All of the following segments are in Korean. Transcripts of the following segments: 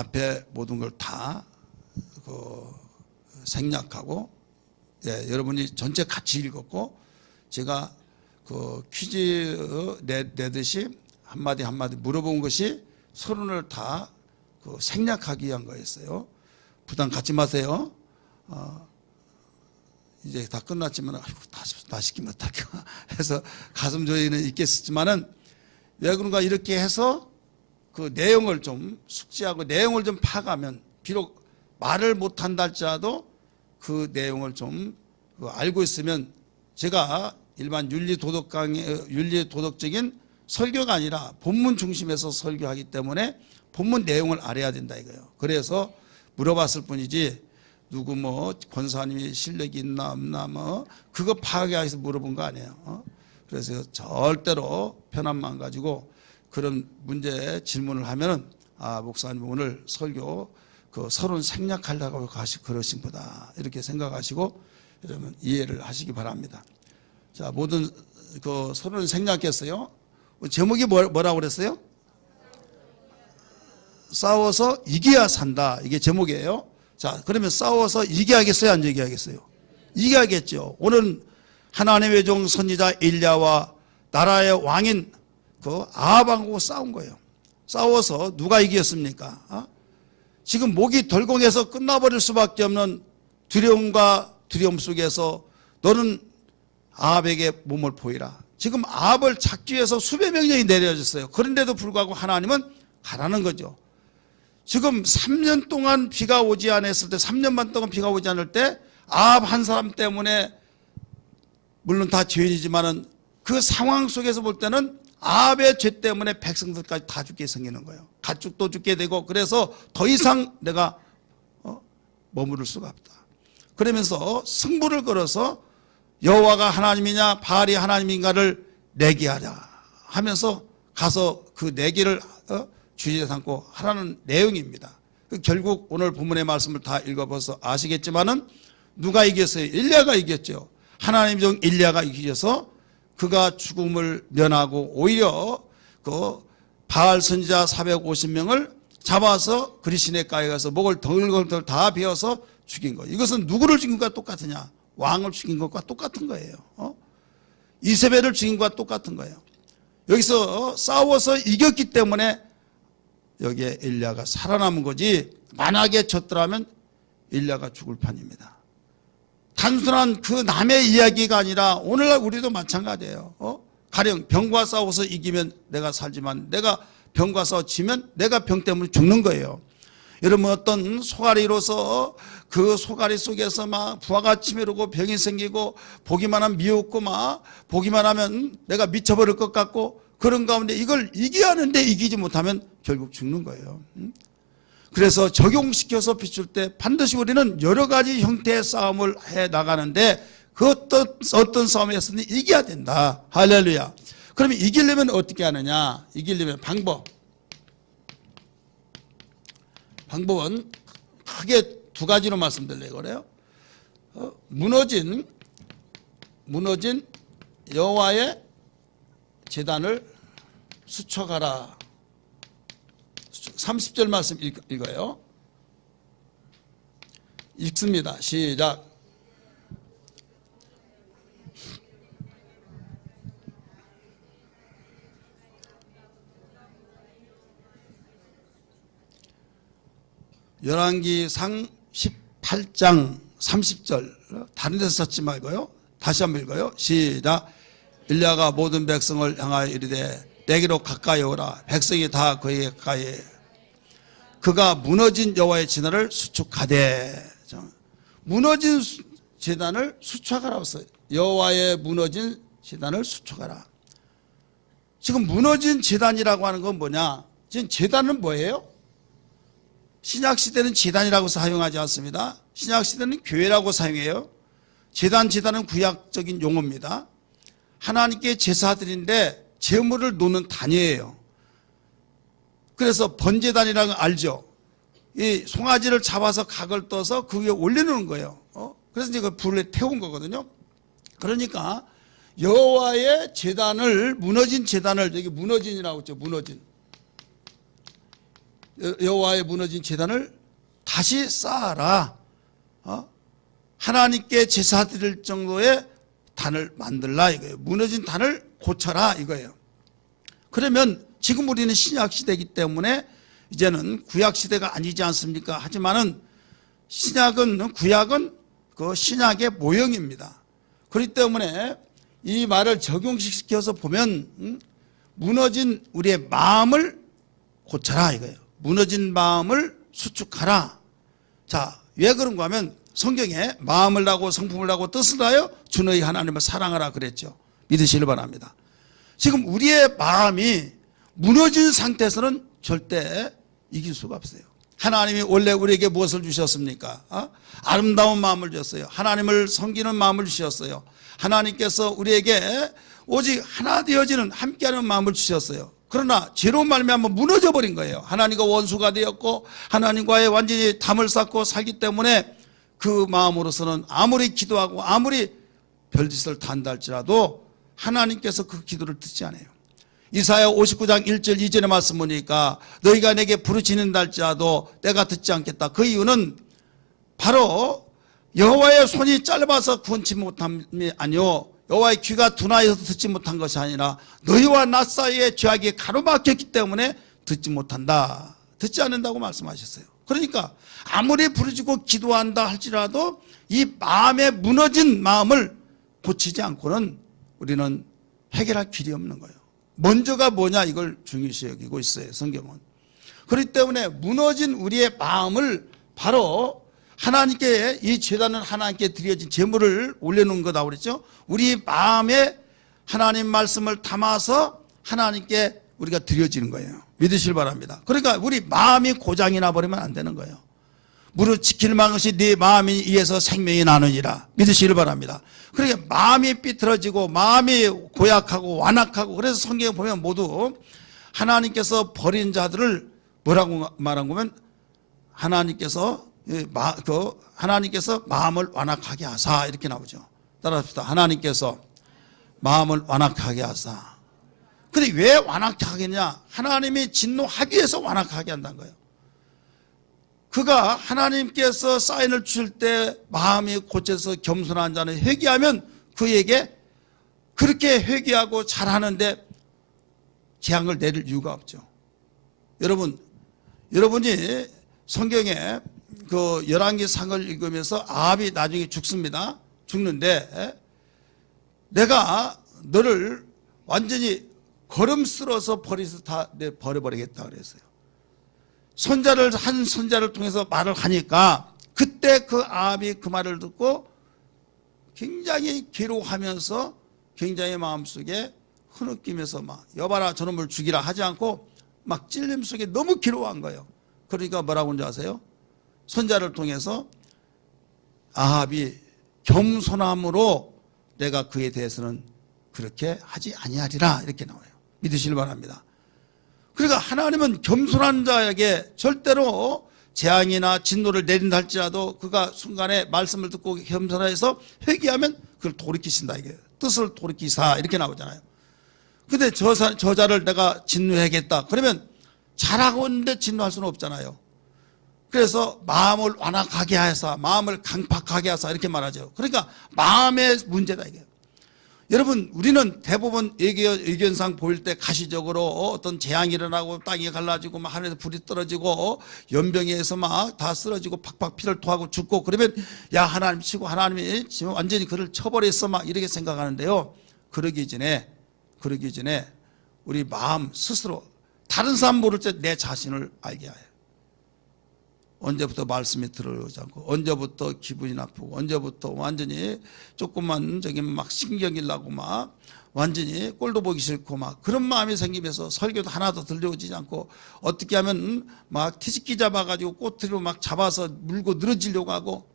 앞에 모든 걸 다 생략하고, 여러분이 전체 같이 읽었고, 제가 퀴즈 내듯이 한마디 한마디 물어본 것이 서론을 다 생략하기 위한 거였어요. 부담 갖지 마세요. 이제 다 끝났지만 아이고 다 시키면 어떡할까 해서 가슴 조이는 있겠지만은, 왜 그런가, 이렇게 해서 그 내용을 좀 숙지하고 내용을 좀 파가면, 비록 말을 못한다 할지라도 그 내용을 좀 알고 있으면, 제가 일반 윤리도덕적인 설교가 아니라 본문 중심에서 설교하기 때문에 본문 내용을 알아야 된다 이거예요. 그래서 물어봤을 뿐이지, 누구 권사님이 실력이 있나 없나 그거 파악하기 위해서 물어본 거 아니에요. 그래서 절대로 편한 마음 가지고 그런 문제 질문을 하면은, 목사님 오늘 설교 서론 생략하려고 그러신 거다, 이렇게 생각하시고 여러분 이해를 하시기 바랍니다. 자, 모든 서론을 생략했어요. 제목이 뭐라고 그랬어요? 싸워서 이겨야 산다, 이게 제목이에요. 자, 그러면 싸워서 이겨야겠어요, 안 이겨야겠어요? 이겨야겠죠. 오늘 하나님의 종 선지자 엘리야와 나라의 왕인 아합하고 싸운 거예요. 싸워서 누가 이겼습니까? 지금 목이 덜컹해서 끝나버릴 수밖에 없는 두려움과 두려움 속에서 너는 아합에게 몸을 보이라. 지금 아합을 잡기 위해서 수백 명령이 내려졌어요. 그런데도 불구하고 하나님은 가라는 거죠. 지금 3년 동안 비가 오지 않았을 때, 3년 반 동안 비가 오지 않을 때 아합 한 사람 때문에, 물론 다 죄인이지만은 그 상황 속에서 볼 때는 아합의 죄 때문에 백성들까지 다 죽게 생기는 거예요. 가축도 죽게 되고, 그래서 더 이상 내가 머무를 수가 없다. 그러면서 승부를 걸어서 여호와가 하나님이냐 바알이 하나님인가를 내기하자 하면서 가서 그 내기를 주제 삼고 하라는 내용입니다. 결국 오늘 본문의 말씀을 다 읽어봐서 아시겠지만은 누가 이겼어요? 엘리야가 이겼죠. 하나님 종 엘리야가 이겨서 그가 죽음을 면하고 오히려 그 바알 선지자 450명을 잡아서 그리시네가에 가서 목을 덜덜덜 다 베어서 죽인 거예요. 이것은 누구를 죽인 것과 똑같으냐? 왕을 죽인 것과 똑같은 거예요. 이세벨을 죽인 것과 똑같은 거예요. 여기서 싸워서 이겼기 때문에 여기에 엘리야가 살아남은 거지, 만약에 졌더라면 엘리야가 죽을 판입니다. 단순한 그 남의 이야기가 아니라 오늘날 우리도 마찬가지예요. 가령 병과 싸워서 이기면 내가 살지만, 내가 병과 싸워 지면 내가 병 때문에 죽는 거예요. 여러분, 어떤 소가리로서 그 소가리 속에서 막 부하가 치밀고 병이 생기고, 보기만 하면 미웠고 막 보기만 하면 내가 미쳐버릴 것 같고, 그런 가운데 이걸 이겨야 하는데 이기지 못하면 결국 죽는 거예요. 그래서 적용시켜서 비출 때 반드시 우리는 여러 가지 형태의 싸움을 해 나가는데, 그 어떤 싸움에서는 이겨야 된다. 할렐루야. 그러면 이기려면 어떻게 하느냐? 이기려면 방법은 크게 두 가지로 말씀드리려고 그래요. 무너진 여호와의 제단을 수척하라. 30절 말씀 읽어요. 읽습니다. 시작. 열왕기상 18장 30절, 다른 데서 썼지 말고요. 다시 한번 읽어요. 시작. 엘리야가 모든 백성을 향하여 이르되 내게로 가까이 오라. 백성이 다 그에게 가까이. 그가 무너진 여호와의 제단을 수축하되. 무너진 제단을 수축하라고 써요. 여호와의 무너진 제단을 수축하라. 지금 무너진 제단이라고 하는 건 뭐냐? 지금 제단은 뭐예요? 신약시대는 제단이라고 사용하지 않습니다. 신약시대는 교회라고 사용해요. 제단은 구약적인 용어입니다. 하나님께 제사드린데 제물을 놓는 단위예요. 그래서 번제단이라는 거 알죠? 이 송아지를 잡아서 각을 떠서 그 위에 올려놓는 거예요. 그래서 이제 그 불에 태운 거거든요. 그러니까 여호와의 제단을, 무너진 제단을, 여기 무너진이라고 했죠. 무너진. 여호와의 무너진 제단을 다시 쌓아라. 하나님께 제사 드릴 정도의 단을 만들라 이거예요. 무너진 단을 고쳐라 이거예요. 그러면 지금 우리는 신약 시대이기 때문에 이제는 구약 시대가 아니지 않습니까? 하지만은 구약은 그 신약의 모형입니다. 그렇기 때문에 이 말을 적용시켜서 보면 무너진 우리의 마음을 고쳐라 이거예요. 무너진 마음을 수축하라. 자, 왜 그런가 하면 성경에 마음을 다하고 성품을 다하고 뜻을 다하여 주 너희 하나님을 사랑하라 그랬죠. 믿으시길 바랍니다. 지금 우리의 마음이 무너진 상태에서는 절대 이길 수가 없어요. 하나님이 원래 우리에게 무엇을 주셨습니까? 아름다운 마음을 주셨어요. 하나님을 섬기는 마음을 주셨어요. 하나님께서 우리에게 오직 하나 되어지는 함께하는 마음을 주셨어요. 그러나 죄로 말미암아 무너져 버린 거예요. 하나님과 원수가 되었고 하나님과의 완전히 담을 쌓고 살기 때문에 그 마음으로서는 아무리 기도하고 아무리 별짓을 다 한다 할지라도 하나님께서 그 기도를 듣지 않아요. 이사야 59장 1절 2절의 말씀 보니까 너희가 내게 부르짖는다 할지라도 내가 듣지 않겠다. 그 이유는 바로 여호와의 손이 짧아서 구원치 못함이 아니요 여호와의 귀가 둔하여서 듣지 못한 것이 아니라 너희와 나 사이에 죄악이 가로막혔기 때문에 듣지 못한다. 듣지 않는다고 말씀하셨어요. 그러니까 아무리 부르짖고 기도한다 할지라도 이 마음에 무너진 마음을 고치지 않고는 우리는 해결할 길이 없는 거예요. 먼저가 뭐냐 이걸 중요시 여기고 있어요. 성경은. 그렇기 때문에 무너진 우리의 마음을 바로 하나님께 이 제단은 하나님께 드려진 제물을 올려놓은 거다 그랬죠. 우리 마음에 하나님 말씀을 담아서 하나님께 우리가 드려지는 거예요. 믿으시길 바랍니다. 그러니까 우리 마음이 고장이 나버리면 안 되는 거예요. 무릇 지킬 만것이 네 마음이 이에서 생명이 나느니라. 믿으시길 바랍니다. 그러니까 마음이 삐뚤어지고 마음이 고약하고 완악하고 그래서 성경에 보면 모두 하나님께서 버린 자들을 뭐라고 말한 거면 하나님께서 마음을 완악하게 하사 이렇게 나오죠. 따라합시다. 하나님께서 마음을 완악하게 하사. 근데 왜 완악하게 하겠냐? 하나님이 진노하기 위해서 완악하게 한다는 거예요. 그가 하나님께서 사인을 주실 때 마음이 고쳐서 겸손한 자는 회개하면 그에게 그렇게 회개하고 잘하는데 재앙을 내릴 이유가 없죠. 여러분이 성경에 그 열왕기상을 읽으면서 아합이 나중에 죽습니다. 죽는데 내가 너를 완전히 거름 쓸어서 버려서 다 버려버리겠다 그랬어요. 한 선자를 통해서 말을 하니까 그때 그 아합이 그 말을 듣고 굉장히 괴로워하면서 굉장히 마음속에 흐느끼면서 막 여봐라 저놈을 죽이라 하지 않고 막 찔림 속에 너무 괴로워한 거예요. 그러니까 뭐라고 하는지 아세요? 선자를 통해서 아합이 겸손함으로 내가 그에 대해서는 그렇게 하지 아니하리라 이렇게 나와요. 믿으시길 바랍니다. 그러니까 하나님은 겸손한 자에게 절대로 재앙이나 진노를 내린다 할지라도 그가 순간에 말씀을 듣고 겸손해서 회개하면 그걸 돌이키신다 이게 뜻을 돌이키사 이렇게 나오잖아요. 근데 저자를 내가 진노해야겠다 그러면 잘하고 있는데 진노할 수는 없잖아요. 그래서 마음을 완악하게 하사 마음을 강팍하게 하사 이렇게 말하죠. 그러니까 마음의 문제다 이게. 여러분 우리는 대부분 의견상 보일 때 가시적으로 어떤 재앙이 일어나고 땅이 갈라지고 막 하늘에서 불이 떨어지고 연병에서 막 다 쓰러지고 팍팍 피를 토하고 죽고 그러면 야 하나님 치고 하나님이 지금 완전히 그를 쳐버렸어 막 이렇게 생각하는데요. 그러기 전에 우리 마음 스스로 다른 사람 모를 때 내 자신을 알게 해요. 언제부터 말씀이 들어오지 않고 언제부터 기분이 나쁘고 언제부터 완전히 조금만 저기 막 신경이 나고 막 완전히 꼴도 보기 싫고 막 그런 마음이 생기면서 설교도 하나도 들려오지 않고 어떻게 하면 막 티집기 잡아가지고 꼬투리로 막 잡아서 물고 늘어지려고 하고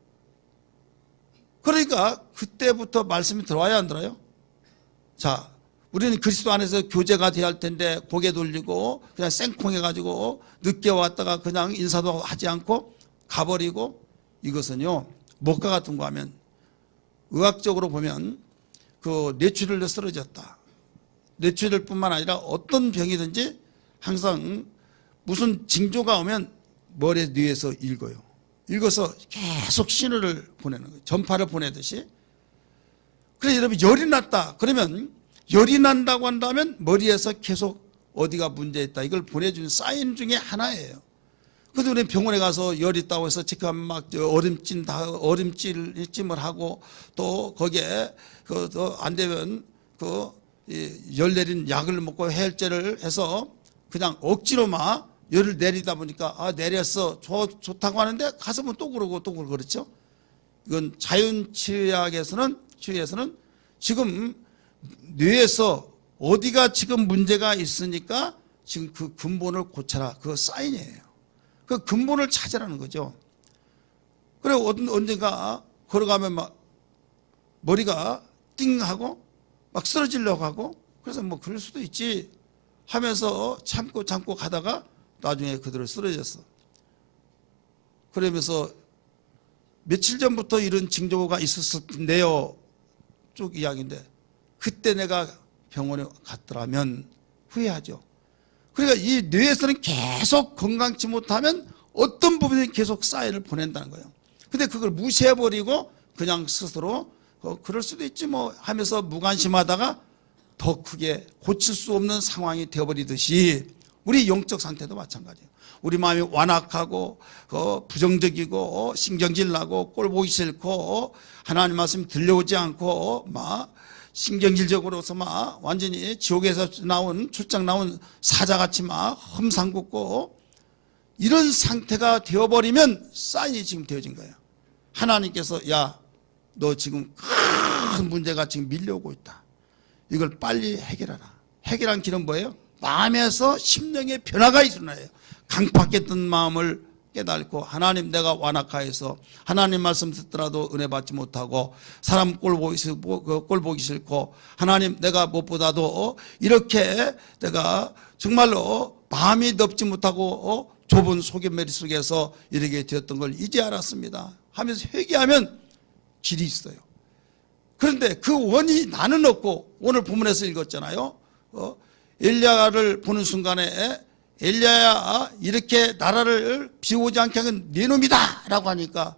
그러니까 그때부터 말씀이 들어와야 안 들어요? 자, 우리는 그리스도 안에서 교제가 돼야 할 텐데 고개 돌리고 그냥 생콩해가지고 늦게 왔다가 그냥 인사도 하지 않고 가버리고 이것은요 목과 같은 거 하면 의학적으로 보면 그 뇌출혈로 쓰러졌다. 뇌출혈뿐만 아니라 어떤 병이든지 항상 무슨 징조가 오면 머리 뇌에서 읽어요. 읽어서 계속 신호를 보내는 거예요. 전파를 보내듯이. 그래서 여러분 열이 났다 그러면, 열이 난다고 한다면 머리에서 계속 어디가 문제 있다 이걸 보내주는 사인 중에 하나예요. 그래서 우리 병원에 가서 열 있다고 해서 체크하면 막 얼음찜을 하고, 또 거기에 안 되면 열 내린 약을 먹고 해열제를 해서 그냥 억지로 막 열을 내리다 보니까 내렸어 좋다고 하는데 가서면 또 그러고 또 그러고 그렇죠. 이건 자연치유학에서는 지금 뇌에서 어디가 지금 문제가 있으니까 지금 그 근본을 고쳐라, 그 사인이에요. 그 근본을 찾으라는 거죠. 그리고 언젠가 걸어가면 막 머리가 띵 하고 막 쓰러지려고 하고, 그래서 뭐 그럴 수도 있지 하면서 참고 가다가 나중에 그대로 쓰러졌어. 그러면서 며칠 전부터 이런 징조가 있었을 텐데요 쭉 이야기인데, 그때 내가 병원에 갔더라면 후회하죠. 그러니까 이 뇌에서는 계속 건강치 못하면 어떤 부분이 계속 사인을 보낸다는 거예요. 근데 그걸 무시해버리고 그냥 스스로 그럴 수도 있지 뭐 하면서 무관심하다가 더 크게 고칠 수 없는 상황이 되어버리듯이 우리 영적 상태도 마찬가지예요. 우리 마음이 완악하고 부정적이고 신경질 나고 꼴 보기 싫고 하나님 말씀 들려오지 않고 막 신경질적으로서 막 완전히 지옥에서 출장 나온 사자같이 막 험상궂고 이런 상태가 되어버리면 사인이 지금 되어진 거예요. 하나님께서 야, 너 지금 큰 문제가 지금 밀려오고 있다. 이걸 빨리 해결하라. 해결한 길은 뭐예요? 마음에서 심령의 변화가 일어나요. 강팍했던 마음을 깨닫고, 하나님 내가 완악하여서 하나님 말씀 듣더라도 은혜 받지 못하고 사람 꼴 보기 싫고 하나님 내가 무엇보다도 이렇게 내가 정말로 마음이 넓지 못하고 좁은 소견머리 속에서 이렇게 되었던 걸 이제 알았습니다 하면서 회개하면 길이 있어요. 그런데 그 원인이 나는 없고, 오늘 본문에서 읽었잖아요. 엘리야를 보는 순간에 엘리야야 이렇게 나라를 비오지 않게 한 네 놈이다 라고 하니까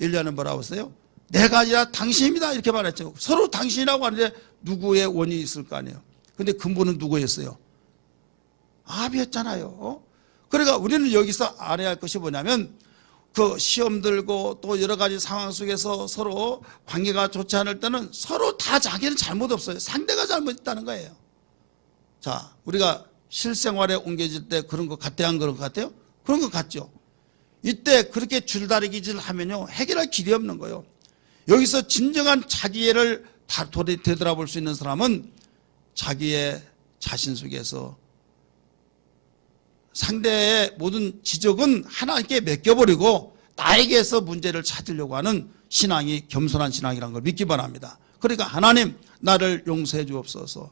엘리야는 뭐라고 했어요? 내가 아니라 당신입니다 이렇게 말했죠. 서로 당신이라고 하는데 누구의 원인이 있을 거 아니에요. 근데 근본은 누구였어요? 아합이었잖아요. 그러니까 우리는 여기서 알아야 할 것이 뭐냐면, 그 시험 들고 또 여러 가지 상황 속에서 서로 관계가 좋지 않을 때는 서로 다 자기는 잘못 없어요. 상대가 잘못했다는 거예요. 자, 우리가 실생활에 옮겨질 때 그런 것 같아요? 안 그런 것 같아요? 그런 것 같죠. 이때 그렇게 줄다리기질 하면요 해결할 길이 없는 거예요. 여기서 진정한 자기애를 다 되돌아볼 수 있는 사람은 자기의 자신 속에서 상대의 모든 지적은 하나님께 맡겨버리고 나에게서 문제를 찾으려고 하는 신앙이 겸손한 신앙이라는 걸 믿기 바랍니다. 그러니까 하나님 나를 용서해 주옵소서.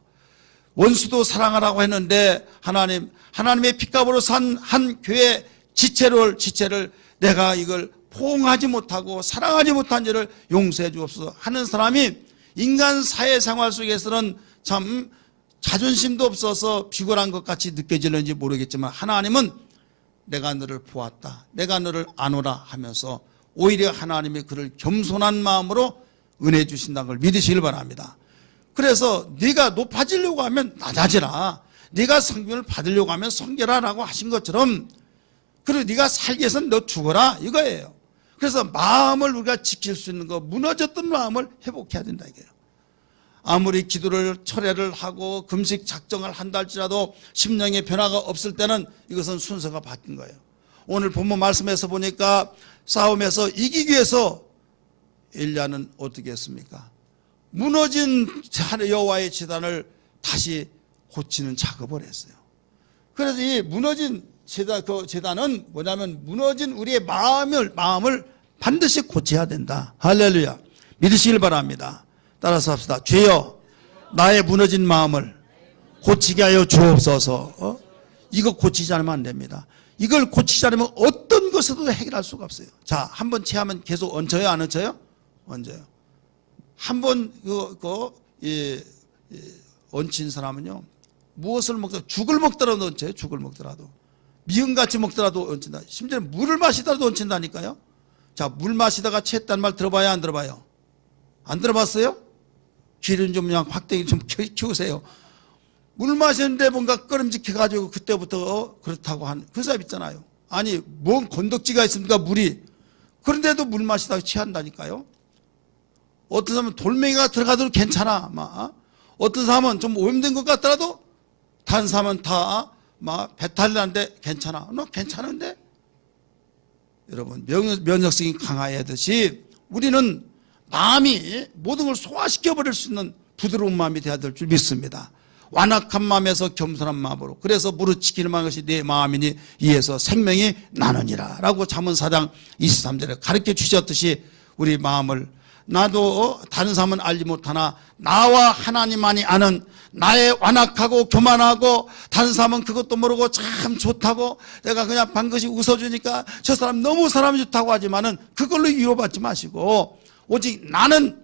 원수도 사랑하라고 했는데 하나님의 핏값으로 산 한 교회 지체를 내가 이걸 포옹하지 못하고 사랑하지 못한 죄를 용서해 주옵소서 하는 사람이 인간 사회생활 속에서는 참 자존심도 없어서 비굴한 것 같이 느껴지는지 모르겠지만, 하나님은 내가 너를 보았다, 내가 너를 아노라 하면서 오히려 하나님이 그를 겸손한 마음으로 은혜 주신다는 걸 믿으시길 바랍니다. 그래서 네가 높아지려고 하면 낮아지라, 네가 성경을 받으려고 하면 성결하라고 하신 것처럼, 그리고 네가 살기 위해서는 너 죽어라 이거예요. 그래서 마음을 우리가 지킬 수 있는 거, 무너졌던 마음을 회복해야 된다 이게요. 아무리 기도를 철회를 하고 금식 작정을 한다 할지라도 심령의 변화가 없을 때는 이것은 순서가 바뀐 거예요. 오늘 본문 말씀에서 보니까 싸움에서 이기기 위해서 엘리야는 어떻게 했습니까? 무너진 여호와의 제단을 다시 고치는 작업을 했어요. 그래서 이 무너진 제단은 뭐냐면, 무너진 우리의 마음을 반드시 고쳐야 된다. 할렐루야. 믿으시길 바랍니다. 따라서 합시다. 주여 나의 무너진 마음을 고치게 하여 주옵소서. 이거 고치지 않으면 안 됩니다. 이걸 고치지 않으면 어떤 것에도 해결할 수가 없어요. 자, 한번 체하면 계속 얹혀요 안 얹혀요? 얹어요. 한번 얹힌 사람은요 무엇을 먹더라도 죽을 먹더라도 얹혀요. 죽을 먹더라도. 미음같이 먹더라도 얹힌다. 심지어 물을 마시더라도 얹힌다니까요. 자, 물 마시다가 취했다는 말 들어봐요, 안 들어봐요? 안 들어봤어요? 귀를 좀 그냥 확대기 좀 키우세요. 물 마시는데 뭔가 꺼름직해가지고 그때부터 그렇다고 하는 그 사람 있잖아요. 아니, 뭔 건덕지가 있습니까, 물이. 그런데도 물 마시다가 취한다니까요. 어떤 사람은 돌멩이가 들어가도 괜찮아. 막. 어떤 사람은 좀 오염된 것 같더라도 다른 사람은 다 막 배탈 나는데 괜찮아. 너 괜찮은데? 여러분, 면역성이 강하듯이 우리는 마음이 모든 걸 소화시켜버릴 수 있는 부드러운 마음이 되어야 될 줄 믿습니다. 완악한 마음에서 겸손한 마음으로. 그래서 무릇 지키는 것이 내 마음이니 이에서 생명이 나느니라 라고 잠언 4장 23절에 가르쳐 주셨듯이 우리 마음을 나도 다른 사람은 알지 못하나 나와 하나님만이 아는 나의 완악하고 교만하고 다른 사람은 그것도 모르고 참 좋다고 내가 그냥 반드시 웃어주니까 저 사람 너무 사람이 좋다고 하지만은 그걸로 위로받지 마시고 오직 나는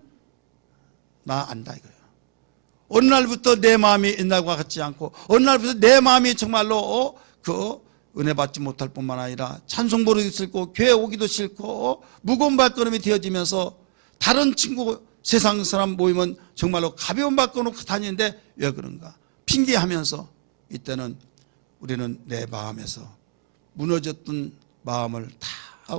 나 안다 이거예요. 어느 날부터 내 마음이 옛날과 같지 않고 어느 날부터 내 마음이 정말로 그 은혜 받지 못할 뿐만 아니라 찬송 부르기 싫고 교회 오기도 싫고 무거운 발걸음이 되어지면서 다른 친구 세상 사람 모이면 정말로 가벼운 발걸음 놓고 다니는데 왜 그런가? 핑계하면서 이때는 우리는 내 마음에서 무너졌던 마음을 다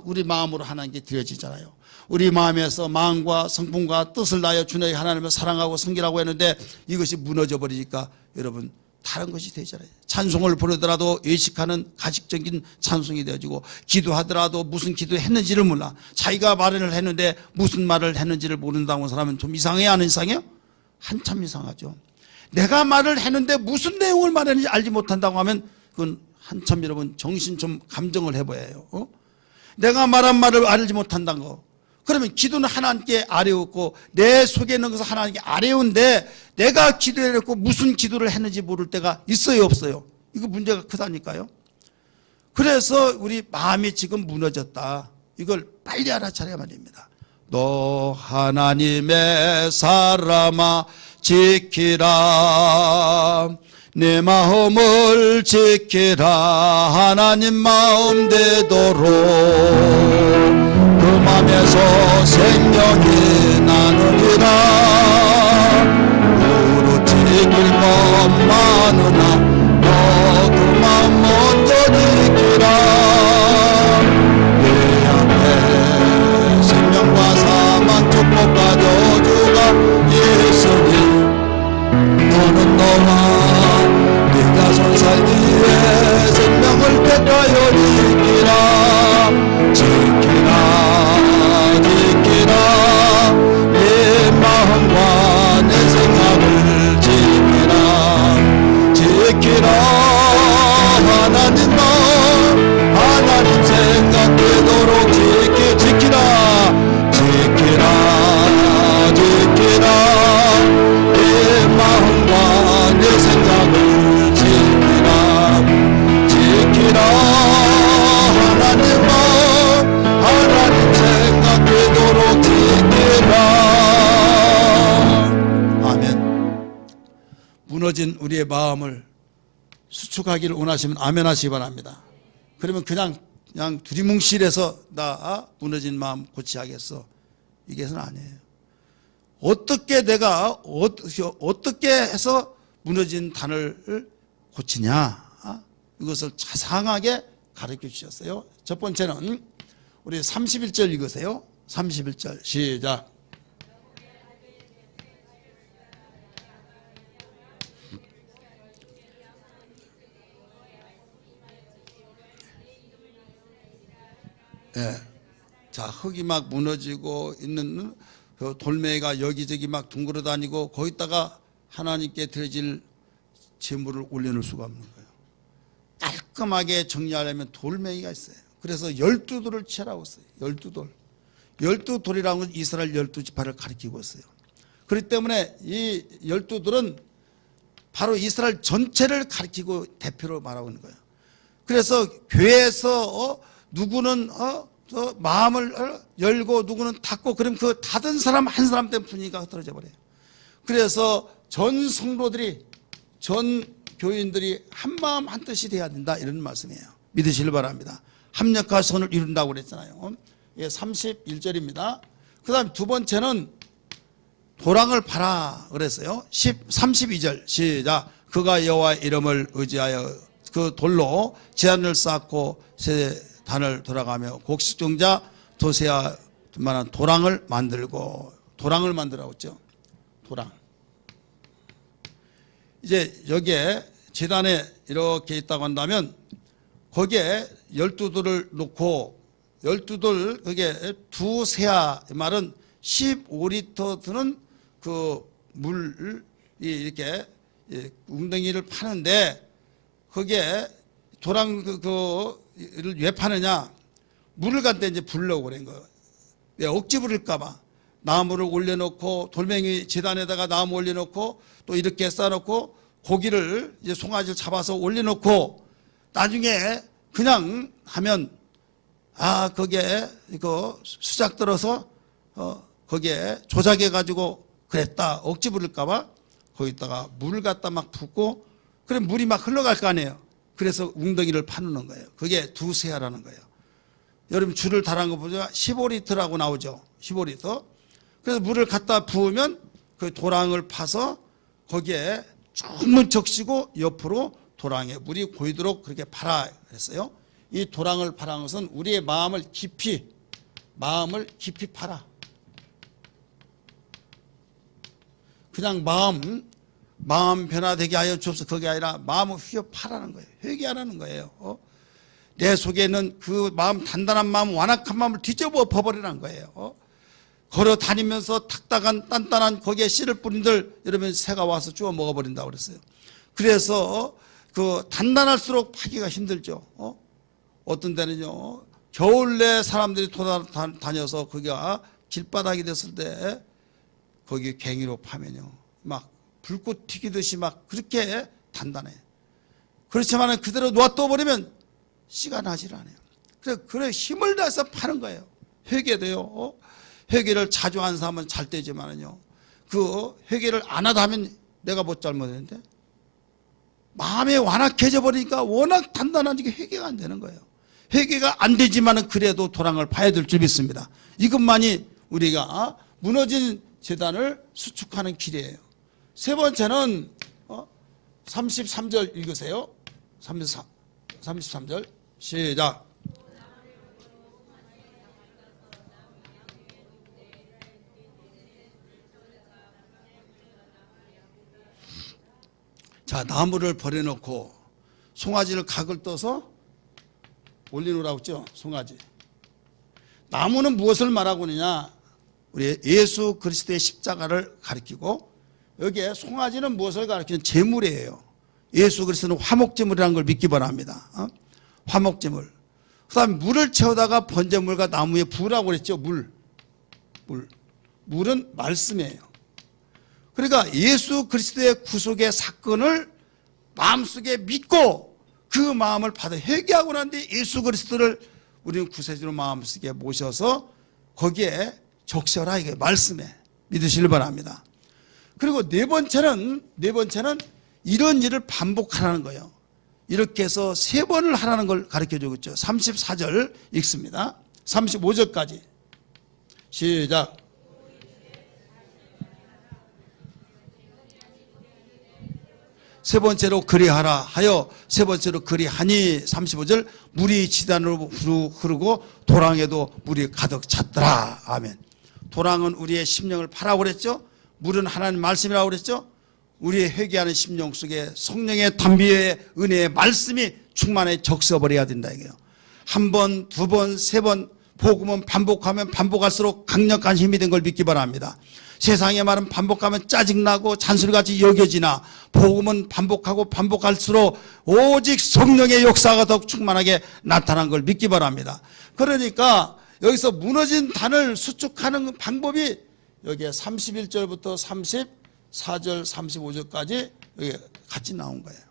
우리 마음으로 하나님께 드려지잖아요. 우리 마음에서 마음과 성품과 뜻을 다하여 주님의 하나님을 사랑하고 섬기라고 했는데 이것이 무너져 버리니까 여러분 다른 것이 되잖아요. 찬송을 부르더라도 의식하는 가식적인 찬송이 되어지고 기도하더라도 무슨 기도했는지를 몰라. 자기가 말을 했는데 무슨 말을 했는지를 모른다고 하는 사람은 좀 이상해요, 안 이상해요? 한참 이상하죠. 내가 말을 했는데 무슨 내용을 말했는지 알지 못한다고 하면 그건 한참 여러분 정신 좀 감정을 해봐야 해요. 내가 말한 말을 알지 못한다는 거. 그러면 기도는 하나님께 아뢰었고 내 속에 있는 것은 하나님께 아뢰운데 내가 기도해놓고 무슨 기도를 했는지 모를 때가 있어요, 없어요? 이거 문제가 크다니까요. 그래서 우리 마음이 지금 무너졌다. 이걸 빨리 알아차려야만 됩니다. 너 하나님의 사람아 지키라. 내 마음을 지키라. 하나님 마음 되도록 그 마음에서 생명이 나누리라. 무릇 지킬 것 많으나 너 그 마음 먼저 지키라. 내 앞에 생명과 사망 축복과 저주가 있으니 너는 너와 네 자손 살기에 생명을 택하여 지키라. 지키라 지키라. 내 마음과 내 생각을 지키라. 지키라. 하나님 마음 하나님 생각되도록 지키라. 지키라 지키라. 내 마음과 내 생각을 지키라. 지키라. 하나님 마음 하나님 생각되도록 지키라. 아멘. 무너진 우리의 마음을 수축하기를 원하시면 아멘 하시기 바랍니다. 그러면 그냥 두리뭉실해서 나 무너진 마음 고치하겠어, 이게는 아니에요. 어떻게 내가 어떻게 해서 무너진 단을 고치냐, 이것을 자상하게 가르쳐 주셨어요. 첫 번째는 우리 31절 읽으세요. 31절 시작. 네. 자, 흙이 막 무너지고 있는 그 돌멩이가 여기저기 막 둥그러 다니고 거기다가 하나님께 드려질 제물을 올려놓을 수가 없는 거예요. 깔끔하게 정리하려면 돌멩이가 있어요. 그래서 12돌을 취하라고 했어요. 12돌. 12돌이라는 건 이스라엘 12지파를 가리키고 있어요. 그렇기 때문에 이 12돌은 바로 이스라엘 전체를 가리키고 대표로 말하고 있는 거예요. 그래서 교회에서 누구는 마음을 열고 누구는 닫고, 그럼 그 닫은 사람 한 사람 때문에 분위기가 흐트러져 버려요. 그래서 전 성도들이, 전 교인들이 한 마음 한 뜻이 돼야 된다, 이런 말씀이에요. 믿으시길 바랍니다. 합력과 선을 이룬다고 그랬잖아요. 예, 31절입니다. 그 다음 두 번째는 도랑을 파라 그랬어요. 32절 시작. 그가 여호와의 이름을 의지하여 그 돌로 제단을 쌓고 세 단을 돌아가며 곡식종자 도세야 만한 도랑을 만들고, 도랑을 만들라고 했죠. 도랑. 이제 여기에 제단에 이렇게 있다고 한다면 거기에 12돌을 놓고 12돌 거기에 두 세야, 말은 15리터 드는 그 물이 이렇게 웅덩이를 파는데 거기에 도랑 그를 왜 파느냐? 물을 갖다 이제 부으려고 그런 거예요. 왜? 억지 부릴까봐. 나무를 올려놓고 돌멩이 재단에다가 나무 올려놓고 또 이렇게 쌓아놓고 고기를 이제 송아지를 잡아서 올려놓고 나중에 그냥 하면 거기에 이거 수작 들어서 거기에 조작해 가지고 그랬다 억지 부릴까봐 거기다가 물을 갖다 막 붓고 그럼 물이 막 흘러갈 거 아니에요. 그래서 웅덩이를 파놓는 거예요. 그게 두세야라는 거예요. 여러분 줄을 달한 거 보죠. 15리터라고 나오죠. 15리터. 그래서 물을 갖다 부으면 그 도랑을 파서 거기에 충분 적시고 옆으로 도랑에 물이 고이도록 그렇게 파라 그랬어요. 이 도랑을 파라는 것은 우리의 마음을 깊이 파라. 그냥 마음 변화되게 하여 주옵소서 그게 아니라 마음을 휘어 파라는 거예요. 회개하라는 거예요. 내 속에 있는 그 마음, 단단한 마음, 완악한 마음을 뒤집어 버리라는 거예요. 걸어 다니면서 탁탁한 단단한 거기에 씨를 뿌린들 여러분 새가 와서 주워 먹어버린다고 그랬어요. 그래서 그 단단할수록 파기가 힘들죠. 어떤 데는요 겨울내 사람들이 돌아다녀서 거기가 길바닥이 됐을 때 거기 갱이로 파면요 막 불꽃 튀기듯이 막 그렇게 단단해. 그렇지만 그대로 놔둬버리면 씨가 나질 않아요. 그래 힘을 다해서 파는 거예요. 회개도요. 회개를 자주 하는 사람은 잘 되지만은요. 그 회개를 안 하다 하면 내가 뭐 잘못했는데 마음이 완악해져 버리니까 워낙 단단하니까 회개가 안 되는 거예요. 회개가 안 되지만은 그래도 도랑을 파야 될 줄 믿습니다. 이것만이 우리가 무너진 제단을 수축하는 길이에요. 세 번째는 33절 읽으세요. 33절 시작. 자, 나무를 버려놓고 송아지를 각을 떠서 올리노라고 했죠. 송아지. 나무는 무엇을 말하고 있느냐? 우리 예수 그리스도의 십자가를 가리키고 여기에 송아지는 무엇을 가리키는 제물이에요. 예수 그리스도는 화목제물이라는 걸 믿기 바랍니다. 화목제물. 그 다음에 물을 채우다가 번제물과 나무에 부으라고 그랬죠. 물은 말씀이에요. 그러니까 예수 그리스도의 구속의 사건을 마음속에 믿고 그 마음을 받아 회개하고 난 뒤에 예수 그리스도를 우리는 구세주로 마음속에 모셔서 거기에 적셔라 이게 말씀에 믿으시길 바랍니다. 그리고 네 번째는 이런 일을 반복하라는 거예요. 이렇게 해서 3번을 하라는 걸 가르쳐주고 있죠. 34절 읽습니다. 35절까지 시작. 세 번째로 그리하라 하여 세 번째로 그리하니 35절 물이 지단으로 흐르고 도랑에도 물이 가득 찼더라. 아멘. 도랑은 우리의 심령을 파라고 그랬죠. 물은 하나님 말씀이라고 그랬죠. 우리의 회개하는 심령 속에 성령의 담비의 은혜의 말씀이 충만해 적셔버려야 된다 이게요. 한 번, 두 번, 세 번 복음은 반복하면 반복할수록 강력한 힘이 된 걸 믿기 바랍니다. 세상의 말은 반복하면 짜증나고 잔소리같이 여겨지나 복음은 반복하고 반복할수록 오직 성령의 역사가 더욱 충만하게 나타난 걸 믿기 바랍니다. 그러니까 여기서 무너진 단을 수축하는 방법이 여기에 31절부터 34절 35절까지 여기 같이 나온 거예요.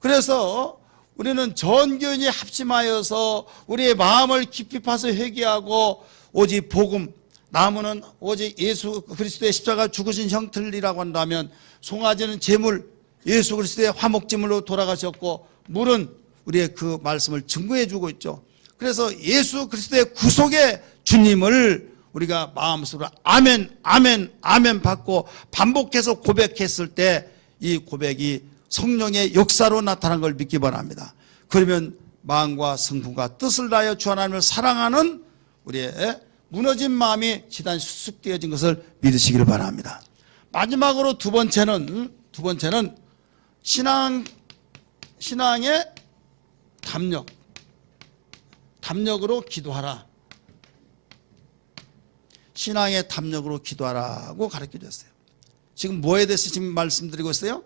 그래서 우리는 전교인이 합심하여서 우리의 마음을 깊이 파서 회개하고 오직 복음, 나무는 오직 예수 그리스도의 십자가 죽으신 형틀이라고 한다면 송아지는 제물, 예수 그리스도의 화목제물로 돌아가셨고 물은 우리의 그 말씀을 증거해 주고 있죠. 그래서 예수 그리스도의 구속의 주님을 우리가 마음속으로 아멘 아멘 아멘 받고 반복해서 고백했을 때 이 고백이 성령의 역사로 나타난 걸 믿기 바랍니다. 그러면 마음과 성품과 뜻을 다하여 주 하나님을 사랑하는 우리의 무너진 마음이 지단 수습되어진 것을 믿으시기를 바랍니다. 마지막으로 두 번째는 신앙의 담력으로 기도하라. 신앙의 담력으로 기도하라고 가르쳐 줬어요. 지금 뭐에 대해서 지금 말씀드리고 있어요?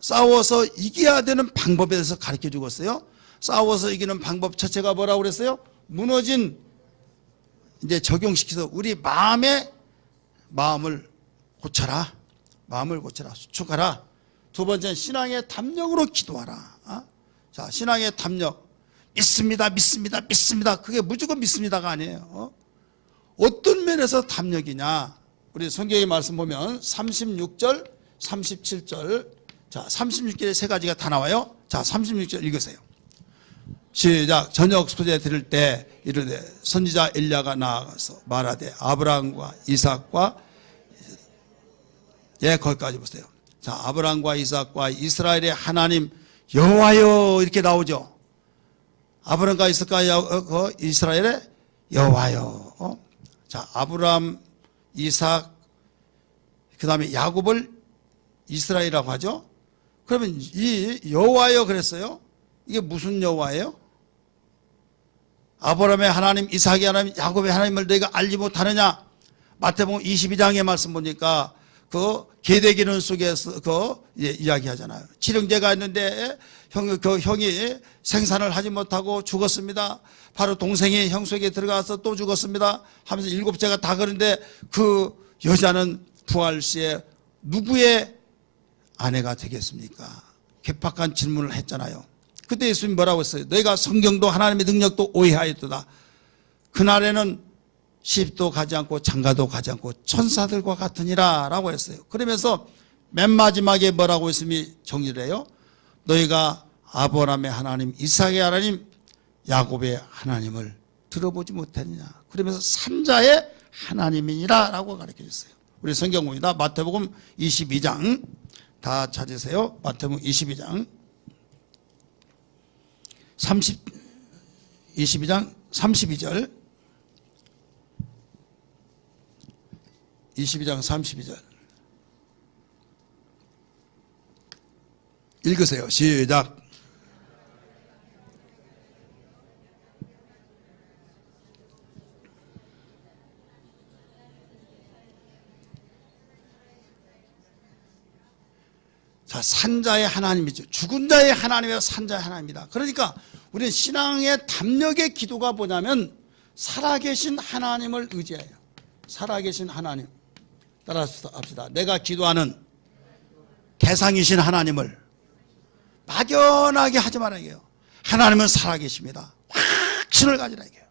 싸워서 이겨야 되는 방법에 대해서 가르쳐 주고 있어요. 싸워서 이기는 방법 첫째가 뭐라고 그랬어요? 무너진 이제 적용시켜서 우리 마음을 고쳐라. 마음을 고쳐라. 수축하라. 두 번째는 신앙의 담력으로 기도하라. 자, 신앙의 담력. 믿습니다. 그게 무조건 믿습니다가 아니에요. 어떤 면에서 담력이냐? 우리 성경의 말씀 보면 36절, 37절. 자, 36절에 세 가지가 다 나와요. 자, 36절 읽으세요. 시작. 저녁 소재 드릴 때 이르되 선지자 엘리야가 나아가서 말하되 아브라함과 이삭과 거기까지 보세요. 자, 아브라함과 이삭과 이스라엘의 하나님 여호와여 이렇게 나오죠. 아브라함과 이삭과 이스라엘의 여호와여. 자, 아브라함, 이삭, 그 다음에 야곱을 이스라엘이라고 하죠. 그러면 이 여호와여 그랬어요. 이게 무슨 여호와예요? 아브라함의 하나님, 이삭의 하나님, 야곱의 하나님을 너희가 알지 못하느냐? 마태복음 22장의 말씀 보니까 그 계대기는 속에서 이야기하잖아요. 지령제가 있는데 형이 생산을 하지 못하고 죽었습니다. 바로 동생이 형 속에 들어가서 또 죽었습니다. 하면서 일곱째가 다 그런데 그 여자는 부활 시에 누구의 아내가 되겠습니까? 개팍한 질문을 했잖아요. 그때 예수님이 뭐라고 했어요? 너희가 성경도 하나님의 능력도 오해하였도다. 그날에는 시집도 가지 않고 장가도 가지 않고 천사들과 같으니라 라고 했어요. 그러면서 맨 마지막에 뭐라고 했음이 정리를 해요? 너희가 아브라함의 하나님, 이삭의 하나님, 야곱의 하나님을 들어보지 못했느냐. 그러면서 산자의 하나님이니라 라고 가르쳐 줬어요. 우리 성경 봅니다. 마태복음 22장 다 찾으세요. 마태복음 22장 22장 32절 22장 32절 읽으세요. 시작. 자, 산자의 하나님이죠. 죽은 자의 하나님이라 산자의 하나님이다. 그러니까 우리는 신앙의 담력의 기도가 뭐냐면 살아계신 하나님을 의지해요. 살아계신 하나님. 따라서 합시다. 내가 기도하는 대상이신 하나님을 막연하게 하지 말아야 해요. 하나님은 살아계십니다. 확신을 가지라 해요.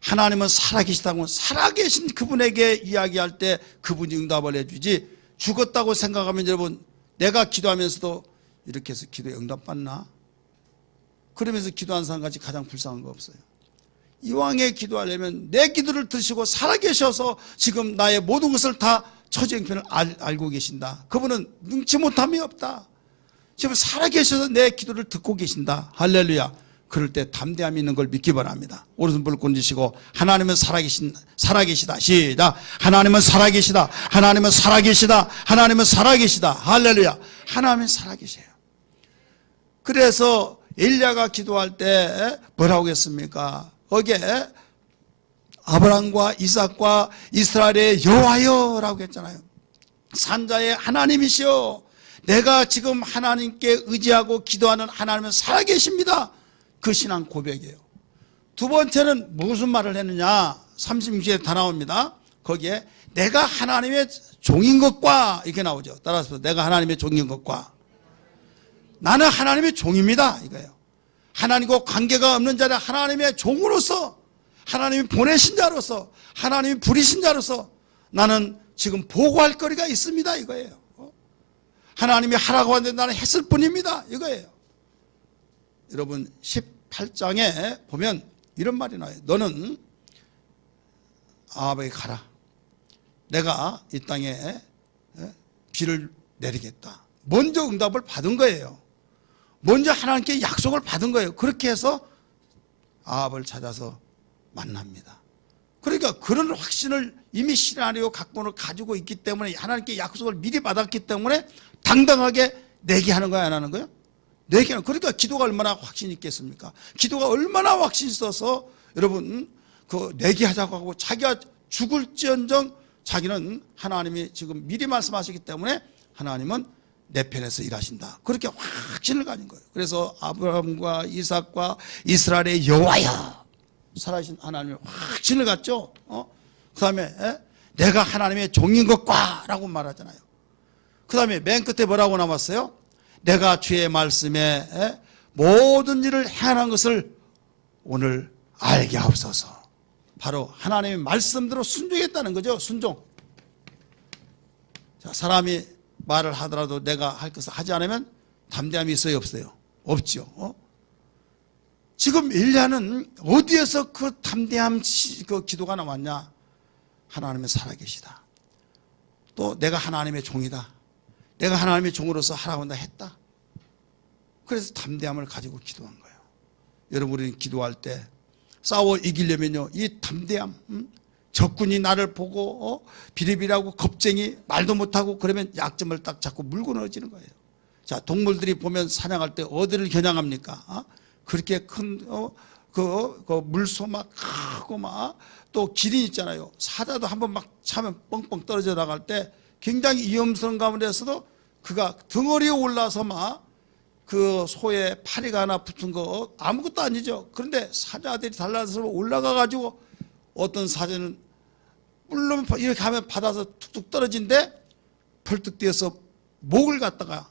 하나님은 살아계시다고 살아계신 그분에게 이야기할 때 그분이 응답을 해주지 죽었다고 생각하면 여러분 내가 기도하면서도 이렇게 해서 기도에 응답받나? 그러면서 기도한 사람같이 가장 불쌍한 거 없어요. 이왕에 기도하려면 내 기도를 드시고 살아계셔서 지금 나의 모든 것을 다 처지형편을 알고 계신다. 그분은 능치 못함이 없다. 지금 살아계셔서 내 기도를 듣고 계신다. 할렐루야. 그럴 때 담대함이 있는 걸 믿기 바랍니다. 오른손 불 꼰지시고 하나님은 살아계시다. 시작. 하나님은 살아계시다. 하나님은 살아계시다. 하나님은 살아계시다. 할렐루야. 하나님은 살아계셔요. 그래서 엘리야가 기도할 때 뭐라고 했습니까? 거기에 아브라함과 이삭과 이스라엘의 여호와여라고 했잖아요. 산자의 하나님이시여. 내가 지금 하나님께 의지하고 기도하는 하나님은 살아계십니다. 그 신앙 고백이에요. 두 번째는 무슨 말을 했느냐? 36절에 다 나옵니다. 거기에 내가 하나님의 종인 것과 이렇게 나오죠. 따라서 내가 하나님의 종인 것과 나는 하나님의 종입니다. 이거예요. 하나님과 관계가 없는 자는 하나님의 종으로서 하나님이 보내신 자로서 하나님이 부리신 자로서 나는 지금 보고할 거리가 있습니다. 이거예요. 하나님이 하라고 하는데 나는 했을 뿐입니다. 이거예요. 여러분 18장에 보면 이런 말이 나와요. 너는 아합에게 가라. 내가 이 땅에 비를 내리겠다. 먼저 응답을 받은 거예요. 먼저 하나님께 약속을 받은 거예요. 그렇게 해서 아합을 찾아서 만납니다. 그러니까 그런 확신을 이미 시나리오 각본을 가지고 있기 때문에 하나님께 약속을 미리 받았기 때문에 당당하게 내기하는 거야, 안 하는 거예요? 내기하는. 그러니까 기도가 얼마나 확신 있겠습니까? 기도가 얼마나 확신 있어서 여러분 그 내기하자고 하고 자기가 죽을지언정 자기는 하나님이 지금 미리 말씀하시기 때문에 하나님은 내 편에서 일하신다. 그렇게 확신을 가진 거예요. 그래서 아브라함과 이삭과 이스라엘의 여호와여, 살아계신 하나님의 확신을 갖죠. 그 다음에 내가 하나님의 종인 것과 라고 말하잖아요. 그 다음에 맨 끝에 뭐라고 남았어요? 내가 주의 말씀에 모든 일을 행한 것을 오늘 알게 하옵소서. 바로 하나님의 말씀대로 순종했다는 거죠. 순종. 자, 사람이 말을 하더라도 내가 할 것을 하지 않으면 담대함이 있어요, 없어요? 없죠. 지금 엘리야는 어디에서 그 담대함 그 기도가 나왔냐? 하나님은 살아계시다. 또 내가 하나님의 종이다. 내가 하나님의 종으로서 하라고 한다 했다. 그래서 담대함을 가지고 기도한 거예요. 여러분, 우리는 기도할 때 싸워 이기려면요, 이 담대함, 적군이 나를 보고 비리비리하고 겁쟁이 말도 못하고 그러면 약점을 딱 잡고 물고 늘어지는 거예요. 자, 동물들이 보면 사냥할 때 어디를 겨냥합니까? 그렇게 큰 그 물소 막 크고 막 또 기린 있잖아요. 사자도 한번 막 차면 뻥뻥 떨어져 나갈 때 굉장히 위험스러운 가운데서도 그가 덩어리에 올라서 막 그 소의 파리가 하나 붙은 거 아무것도 아니죠. 그런데 사자들이 달라서 올라가 가지고 어떤 사자는 물론 이렇게 하면 받아서 툭툭 떨어진데 펄떡 뛰어서 목을 갖다가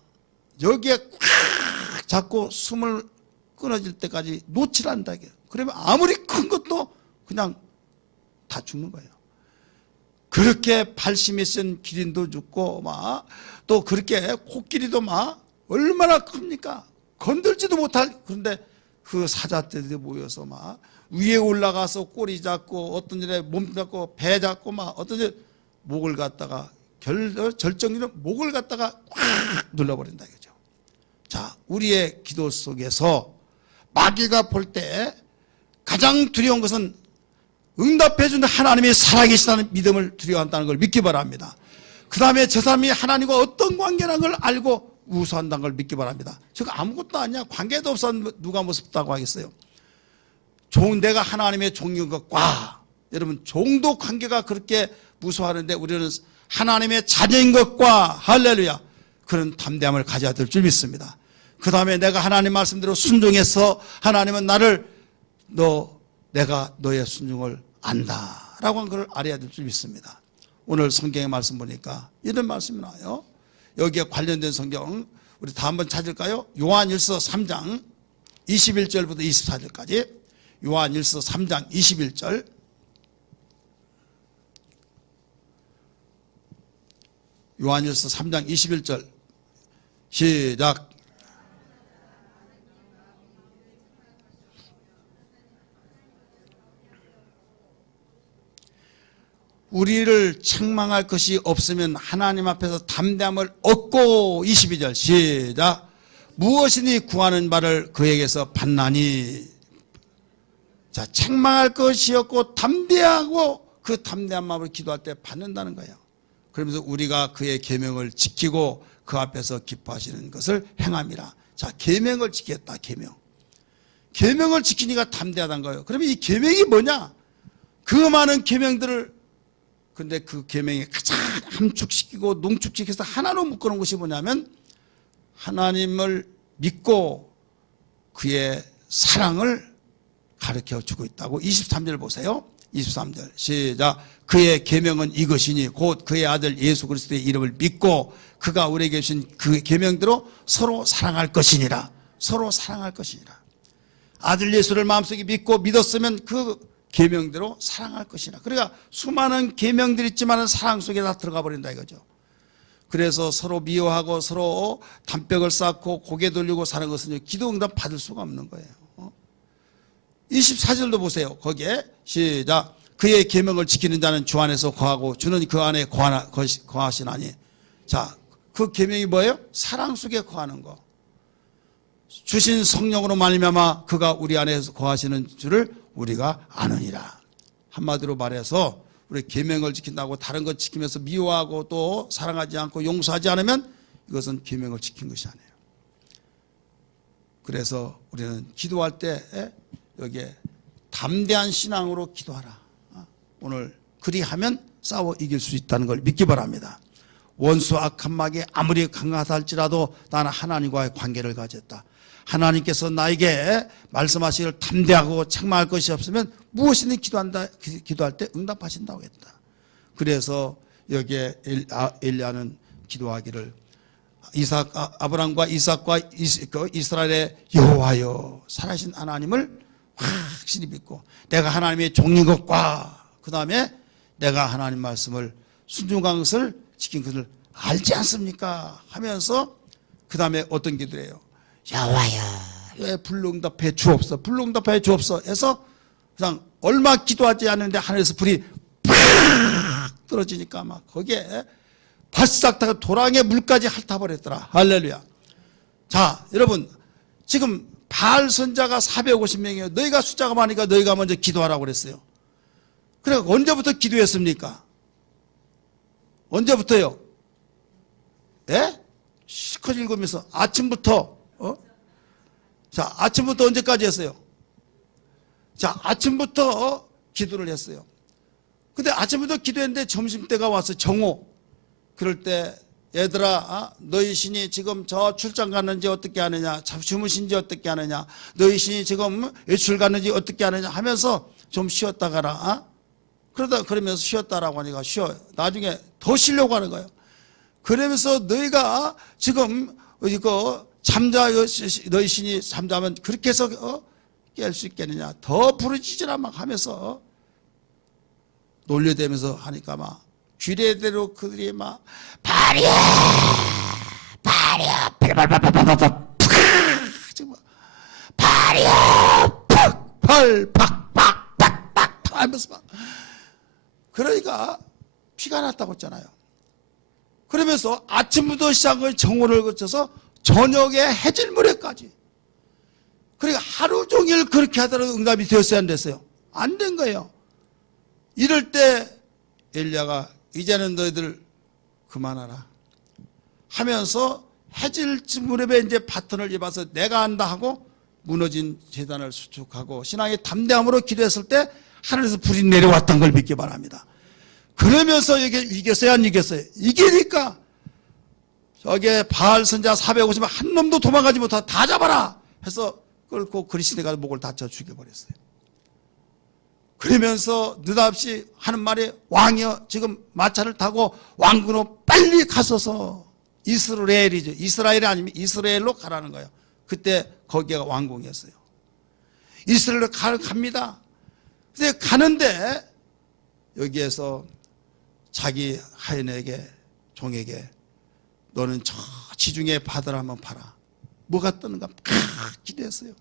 여기에 꽉 잡고 숨을 끊어질 때까지 놓치란다. 그러면 아무리 큰 것도 그냥 다 죽는 거예요. 그렇게 발심이 센 기린도 죽고 막 또 그렇게 코끼리도 막 얼마나 큽니까? 건들지도 못할. 그런데 그 사자들이 모여서 막 위에 올라가서 꼬리 잡고 어떤 일에 몸 잡고 배 잡고 막 어떤 일에 목을 갖다가 절정기는 목을 갖다가 꽉 눌러버린다 이거죠. 자, 우리의 기도 속에서 마귀가 볼 때 가장 두려운 것은 응답해주는 하나님이 살아계시다는 믿음을 두려워한다는 걸 믿기 바랍니다. 그 다음에 저 사람이 하나님과 어떤 관계라는 걸 알고 우수한다는 걸 믿기 바랍니다. 저거 아무것도 아니야. 관계도 없어 누가 무섭다고 하겠어요. 내가 하나님의 종인 것과 여러분 종도 관계가 그렇게 무서워하는데 우리는 하나님의 자녀인 것과 할렐루야 그런 담대함을 가져야 될 줄 믿습니다. 그 다음에 내가 하나님 말씀대로 순종해서 하나님은 나를 내가 너의 순종을 안다 라고 한 걸 알아야 될 줄 믿습니다. 오늘 성경의 말씀 보니까 이런 말씀이 나와요. 여기에 관련된 성경 우리 다 한번 찾을까요? 요한일서 3장 21절부터 24절까지 요한일서 3장 21절 요한일서 3장 21절 시작. 우리를 책망할 것이 없으면 하나님 앞에서 담대함을 얻고 22절 시작. 무엇이니 구하는 바를 그에게서 받나니. 자, 책망할 것이 없고 담대하고 그 담대한 마음으로 기도할 때 받는다는 거예요. 그러면서 우리가 그의 계명을 지키고 그 앞에서 기뻐하시는 것을 행함이라. 자, 계명을 지켰다. 계명을 지키니까 담대하다는 거예요. 그러면 이 계명이 뭐냐? 그 많은 계명들을 근데 그 계명에 가장 함축시키고 농축시켜서 하나로 묶어놓은 것이 뭐냐면 하나님을 믿고 그의 사랑을 가르쳐주고 있다고. 23절 보세요. 23절 시작. 그의 계명은 이것이니 곧 그의 아들 예수 그리스도의 이름을 믿고 그가 우리에게 주신 그 계명대로 서로 사랑할 것이니라. 서로 사랑할 것이니라. 아들 예수를 마음속에 믿고 믿었으면 그 계명대로 사랑할 것이라. 그러니까 수많은 계명들이 있지만 사랑 속에 다 들어가 버린다 이거죠. 그래서 서로 미워하고 서로 담백을 쌓고 고개 돌리고 사는 것은 기도 응답 받을 수가 없는 거예요. 24절도 보세요. 거기에 시작. 그의 계명을 지키는 자는 주 안에서 거하고 주는 그 안에 거하시나니. 자, 그 계명이 뭐예요? 사랑 속에 거하는 거. 주신 성령으로 말미암아 그가 우리 안에서 거하시는 줄을 우리가 아느니라. 한마디로 말해서 우리 계명을 지킨다고 다른 것 지키면서 미워하고 또 사랑하지 않고 용서하지 않으면 이것은 계명을 지킨 것이 아니에요. 그래서 우리는 기도할 때 여기에 담대한 신앙으로 기도하라. 오늘 그리하면 싸워 이길 수 있다는 걸 믿기 바랍니다. 원수 악한 마귀 아무리 강하다 할지라도 나는 하나님과의 관계를 가졌다. 하나님께서 나에게 말씀하시기를 담대하고 책망할 것이 없으면 무엇이든 기도할 때 응답하신다고 했다. 그래서 여기에 엘리야는 기도하기를 아브람과 이삭과 이스라엘의 여호와여 살아계신 하나님을 확실히 믿고 내가 하나님의 종인 것과 그 다음에 내가 하나님 말씀을 순종한 것을 지킨 것을 알지 않습니까? 하면서 그 다음에 어떤 기도를 해요? 여호와여 왜 불응답해 주옵소 불응답해 주옵소 해서 그냥 얼마 기도하지 않는데 하늘에서 불이 팍 떨어지니까 막 거기에 바싹 타고 도랑의 물까지 핥아버렸더라. 할렐루야. 자, 여러분 지금 바알 선자가 450명이에요. 너희가 숫자가 많으니까 너희가 먼저 기도하라고 그랬어요. 그래 언제부터 기도했습니까? 언제부터요? 예? 실컷 읽으면서 아침부터 자, 아침부터 언제까지 했어요? 자, 아침부터 기도를 했어요. 근데 아침부터 기도했는데 점심때가 와서 정오. 그럴 때 얘들아 너희 신이 지금 저 출장 갔는지 어떻게 하느냐 주무신지 어떻게 하느냐 너희 신이 지금 외출 갔는지 어떻게 하느냐 하면서 좀 쉬었다 가라. 그러면서 쉬었다라고 하니까 쉬어요. 나중에 더 쉬려고 하는 거예요. 그러면서 너희가 지금 이거 너희 신이 잠자면 그렇게 해서 깰 수 있겠느냐 더 부르짖으라 막 하면서 놀려대면서 하니까 막 귀례대로 그들이 막 발이야 발이야 팍팍팍팍팍 하면서 막 그러니까 피가 났다고 했잖아요. 그러면서 아침부터 시작한 정오를 거쳐서 저녁에 해질 무렵까지 그러니까 하루 종일 그렇게 하더라도 응답이 되었어야 안 됐어요? 안 된 거예요. 이럴 때 엘리야가 이제는 너희들 그만하라 하면서 해질 무렵에 이제 바톤을 입어서 내가 한다 하고 무너진 제단을 수축하고 신앙의 담대함으로 기도했을 때 하늘에서 불이 내려왔던 걸 믿기 바랍니다. 그러면서 이게 이겼어요 안 이겼어요? 이기니까 저게 바알 선자 450명 한 놈도 도망가지 못하고 다 잡아라 해서 끌고 그리스도가 목을 다쳐 죽여버렸어요. 그러면서 느닷없이 하는 말이 왕이여 지금 마차를 타고 왕궁으로 빨리 가소서. 이스라엘이죠. 이스라엘이 아니면 이스라엘로 가라는 거예요. 그때 거기가 왕궁이었어요. 이스라엘로 갑니다. 근데 가는데 여기에서 자기 하인에게 종에게 너는 저 지중해 바다를 한번 봐라. 뭐가 뜨는가 기대했어요.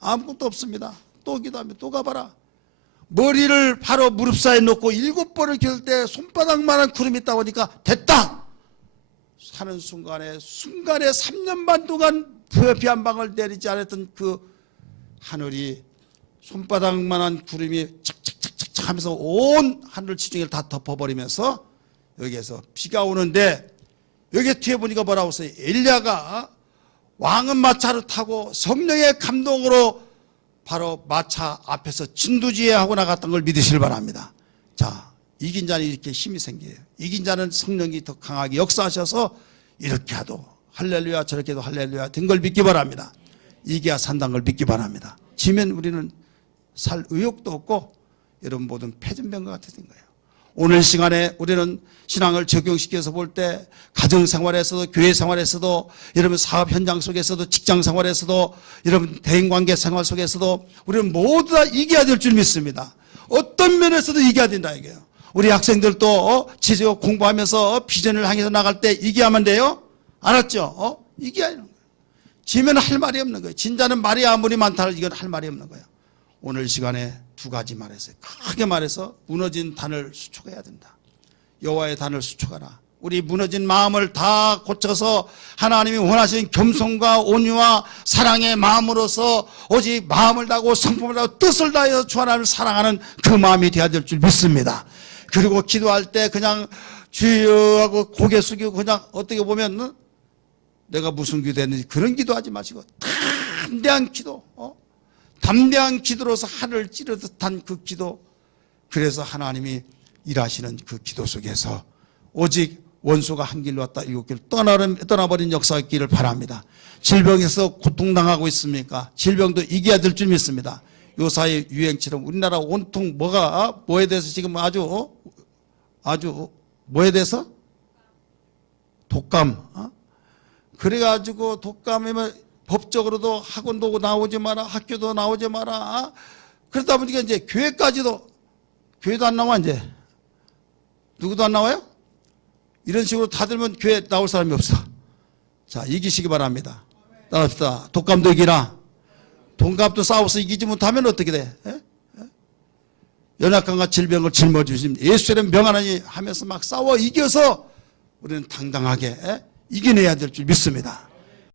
아무것도 없습니다. 또 기도하면 또 가봐라. 머리를 바로 무릎 사이에 놓고 7번을 기도할 때 손바닥만한 구름이 있다고 하니까 됐다. 사는 순간에 3년 반 동안 비 한 방울 내리지 않았던 그 하늘이 손바닥만한 구름이 착착착착 하면서 온 하늘 지중해를 다 덮어버리면서 여기에서 비가 오는데 여기 뒤에 보니까 뭐라고 써요? 엘리야가 왕은 마차를 타고 성령의 감동으로 바로 마차 앞에서 진두지휘하고 나갔던 걸 믿으시길 바랍니다. 자, 이긴 자는 이렇게 힘이 생겨요. 이긴 자는 성령이 더 강하게 역사하셔서 이렇게 하도 할렐루야 저렇게 해도 할렐루야 된 걸 믿기 바랍니다. 이겨야 산다는 걸 믿기 바랍니다. 지면 우리는 살 의욕도 없고 여러분 모든 패전병과 같은 거예요. 오늘 시간에 우리는 신앙을 적용시켜서 볼 때 가정생활에서도 교회생활에서도 여러분 사업 현장 속에서도 직장생활에서도 여러분 대인관계 생활 속에서도 우리는 모두 다 이겨야 될 줄 믿습니다. 어떤 면에서도 이겨야 된다 이게요. 우리 학생들도 지적 공부하면서 비전을 향해서 나갈 때 이기야만 돼요. 알았죠? 이겨야 하는 거예요. 지면 할 말이 없는 거예요. 진짜는 말이 아무리 많다 해도 이건 할 말이 없는 거예요. 오늘 시간에 두 가지 말했어요. 크게 말해서 무너진 단을 수축해야 된다. 여호와의 단을 수축하라. 우리 무너진 마음을 다 고쳐서 하나님이 원하시는 겸손과 온유와 사랑의 마음으로서 오직 마음을 다하고 성품을 다하고 뜻을 다해서 주 하나님을 사랑하는 그 마음이 되어야 될 줄 믿습니다. 그리고 기도할 때 그냥 주여 하고 고개 숙이고 그냥 어떻게 보면 내가 무슨 기도했는지 그런 기도하지 마시고 담대한 기도, 담대한 기도로서 하늘을 찌르 듯한 그 기도. 그래서 하나님이 일하시는 그 기도 속에서 오직 원수가 한 길로 왔다 일곱 길 떠나버린 역사가 있기를 바랍니다. 질병에서 고통당하고 있습니까? 질병도 이겨야 될 줄 믿습니다. 요사의 유행처럼 우리나라 온통 뭐에 대해서 지금 아주 뭐에 대해서? 독감. 그래가지고 독감이면 법적으로도 학원도 나오지 마라, 학교도 나오지 마라. 그러다 보니까 이제 교회까지도, 교회도 안 나와 이제. 누구도 안 나와요? 이런 식으로 다들면 교회 나올 사람이 없어. 자, 이기시기 바랍니다. 따라합시다. 독감도 이기라. 독감도 싸워서 이기지 못하면 어떻게 돼? 연약함과 질병을 짊어지신 예수의 명 하나니 하면서 막 싸워 이겨서 우리는 당당하게 이겨내야 될 줄 믿습니다.